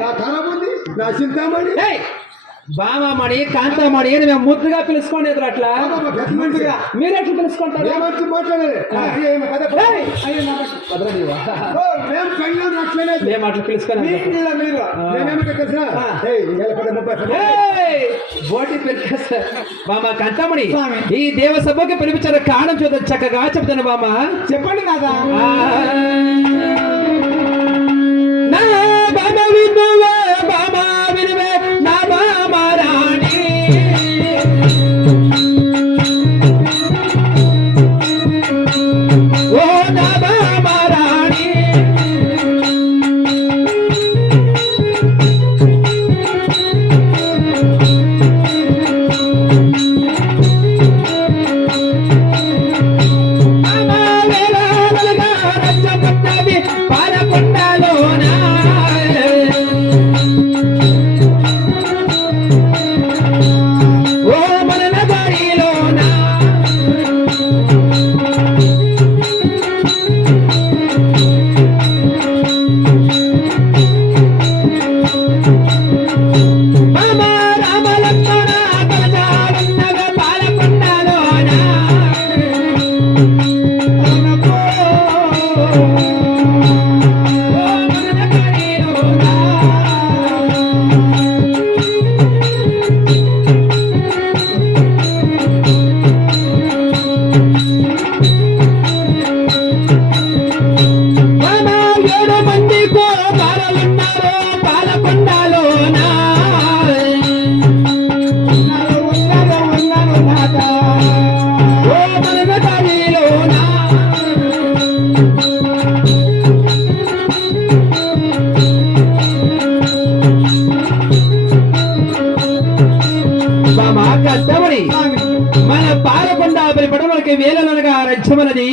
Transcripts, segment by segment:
నా కరముంది నా చింతామణి బామామణి కాంతామణి అని మేము ముద్దుగా పిలుచుకోండి ఎదురు అట్లా మీరు ఎట్లా పిలుచుకుంటారు మేము అట్లా పిలుచుకోండి బోటి పిలిచేస్తారు బామా కాంతామణి ఈ దేవసభకి పిలిపించారు కారణం చూద్దాం చక్కగా చెప్తాను బామా చెప్పండి కదా నా బామ వినువే బామా వినువే నా బామా రాణి ఓ నా బామా రాణి మన పాలకొండాపరి పడవలకి వేలనగా రచ్చమనది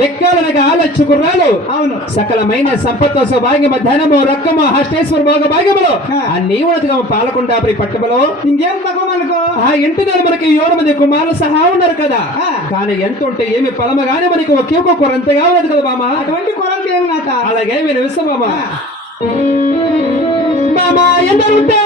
వెక్కాలనగా లచ్చు కుర్రాలు అవును సకలమైన సంపత్తో సౌభాగ్యమ ధనము రక్కము హస్తేశ్వర భోగ భాగ్యములు అన్ని ఉన్నదిగా పాలకొండాపరి పట్టణంలో ఇంకేం తక్కువ మనకు ఆ ఇంటిదారు మనకి 7 మంది కుమారులు సహా ఉన్నారు కదా కానీ ఎంత ఉంటే ఏమి పలమగానే మనకి ఒకే ఒక కొరంతగా ఉన్నది కదా బామా అటువంటి కొరంత ఏమి నాట అలాగే మీరు విశ్వ బామా బామా ఎందరుంటే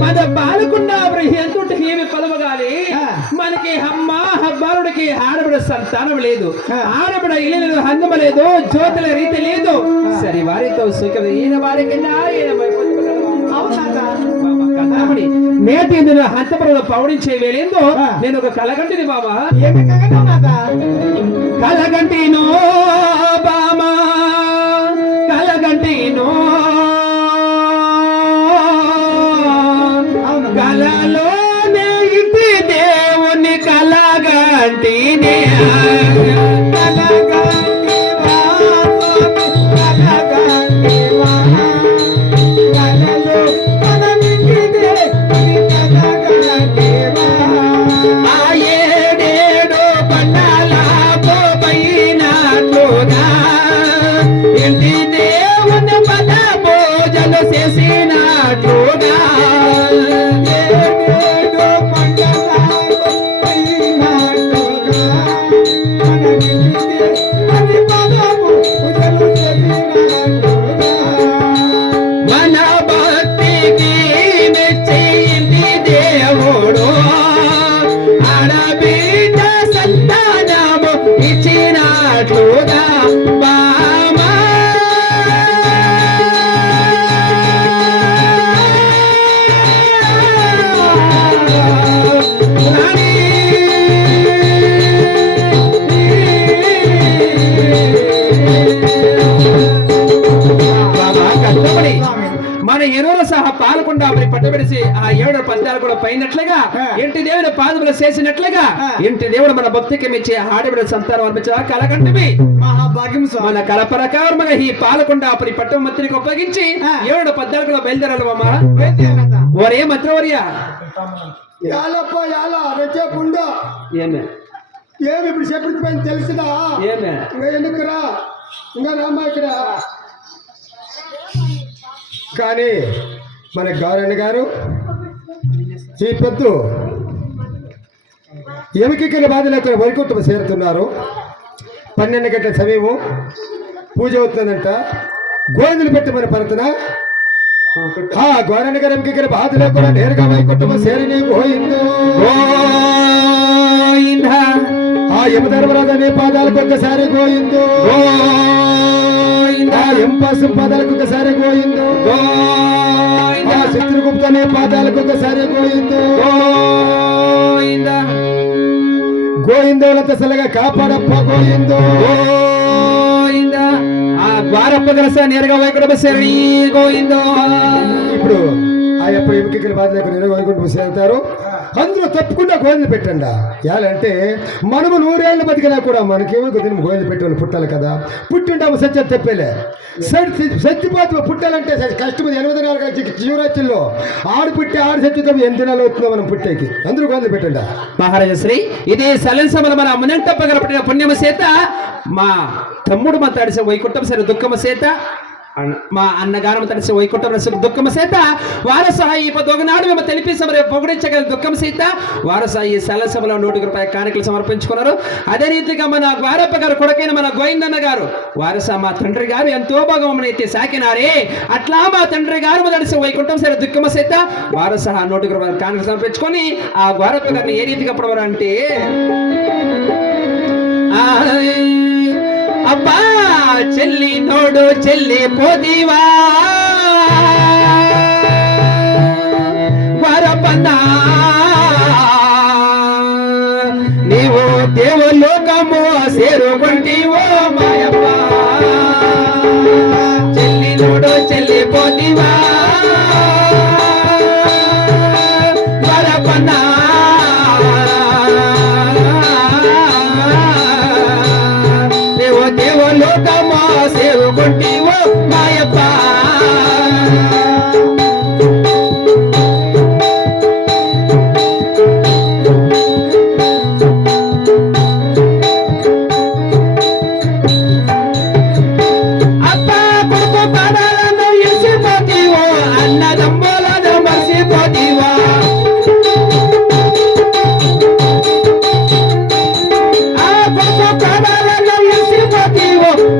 మన బాలకుండా ఎంతుంటే ఏమి పలవగాలి మనకి అమ్మ హబ్బారుడికి ఆడబడ సంతానం లేదు ఆడబడ ఇల్లు హంగమ లేదు జ్యోతుల రీతి లేదు సరి వారితో సుఖం ఈయన వారికి కష్టమని నేటి నేను హంతపురంలో పౌడించే వేళేందో నేను ఒక కలగంటిని బాబా. ఏమి కలగంటావు నాథ? కలగంటినో బామా కలగంటినో కలలోనే ఇంటి దేవుని కలగంటినే పట్టబెడిసి ఆ 7 పద్యాలు కూడా పైనట్లుగా ఇంటి దేవుని పాదములు చేసినట్లుగా ఇంటి దేవుడు మన భక్తికి మెచ్చి ఆడబిడ సంతానం అనిపించా కలకంటివి మహాభాగ్యం స్వామి. మన కల ప్రకారముగా ఈ పాలకొండ అప్పటి పట్టణ మంత్రికి ఉపయోగించి 7 పద్యాలు కూడా బయలుదేరాలి మామ. ఓరే మంత్రివర్య యాలప్ప యాల రెచ్చేపుండు ఏమే ఏమి ఇప్పుడు చెప్పిపోయింది తెలుసుదా? ఏమే ఇంకా ఎందుకురా ఇంకా రామ్మా ఇక్కడ. కానీ మన గౌరన్న గారు ఈ పొద్దు ఎమికిక్కల బాధలు అక్కడ వైకుంఠం చేరుతున్నారు. 12 గంటల సమయము పూజ అవుతుందంట. గోవిందులు పెట్టి మన పరతన గౌరన్న గారు ఎమికిక్కల బాధలో కూడా నేరుగా వైకుంఠం చేరిని పోయిందో. ఆ యమధర్మరాజు అనే పాదాలకు ఒక్కసారి గోయిందో. ఎంపాసు పాదాలకు ఒకసారి గోయిందో. చిత్రగుప్త అనే పాదాలకు ఒకసారి గోయిందో. గోయిందోలంత సలగా కాపాడప్ప గోయిందో. ఆ ద్వారప్ప గలస నేరుగా వైకుంఠం శరణి గోయిందో. ఇప్పుడు ఆ ఎప్పుడు ఎమికల బాధలకు నేరుగా వైకుంఠం చేరుతారు. అందరూ తప్పకుండా గోవింద పెట్టండి. ఎలాంటే మనము 100 ఏళ్ళు బతికినా కూడా మనకేమో కొద్దిగా గోవింద పెట్టాలి పుట్టాలి కదా. పుట్టింటాము సత్య తెప్పేలే సత్యపోతు పుట్టాలంటే కష్టం. 84 జీవరాత్రుల్లో ఆడు పుట్టి ఆడు సత్యతం 8 దినాలు అవుతుందో మనం పుట్టేకి. అందరూ గోవింద పెట్టండి. మహారాజశ్రీ ఇదే సలన్సమల మన మునంటప్ప గారు పట్టిన పుణ్యమ చేత మా తమ్ముడు మా తడిసే వైకుంఠం సరే దుఃఖమ చేత మా అన్నగారు తడిసే వైకుంఠం దుఃఖమ చేత వారసాయి పొదొగనాడు మేము తెలిపి సమరే పొగడించగల దుఃఖం సీత వారసాయి సలసభలో 100 రూపాయల కానుకలు సమర్పించుకున్నారు. అదే రీతిగా మన వారప్ప గారు కొడుకైన మన గోవిందన్న గారు వారస మా తండ్రి గారు ఎంతో బాగా మమ్మల్ని అయితే సాకినారే. అట్లా మా తండ్రి గారు మొదటి వైకుంఠం సరే దుఃఖమ సీత వారస 100 రూపాయల కానుకలు సమర్పించుకొని ఆ వారప్ప గారిని ఏ రీతిగా అప్పుడు అంటే అబ్బా చెల్లి నోడు చెల్లి పోదివా వరపన్నా నీవు దేవలోకము సేరుకుంటివో మాయప్ప. చెల్లి నోడు చెల్లి పోదివా వరపన్నా దేవలోకమా సేవకుంటివో మాయప్ప. అప్ప కొడుకు పడాలను ఇసిపోతివో అన్నదమ్ములను మర్చిపోతివో.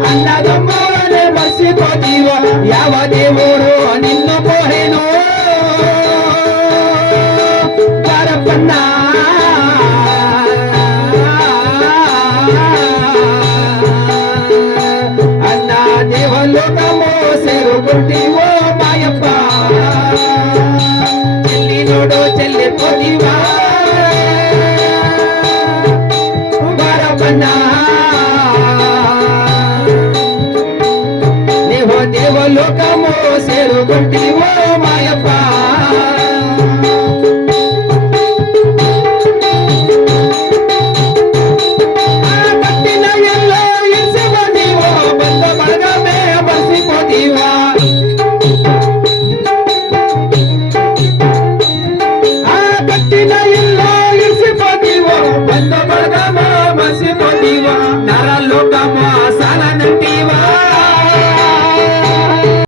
అన్నదమ్ములను మర్చిపోతివో యావ దేవుడు నిన్ను పోహెను వరపన్నా. అన్న దేవలోకము సేరుకుంటివో మాయప్ప. చెల్లి మమ్ము చేరుకుంటివో మాయప్ప కట్టిన ఎల్లో ఇసుమనివో బంద బలగమే మర్చిపోతీవా కట్టిన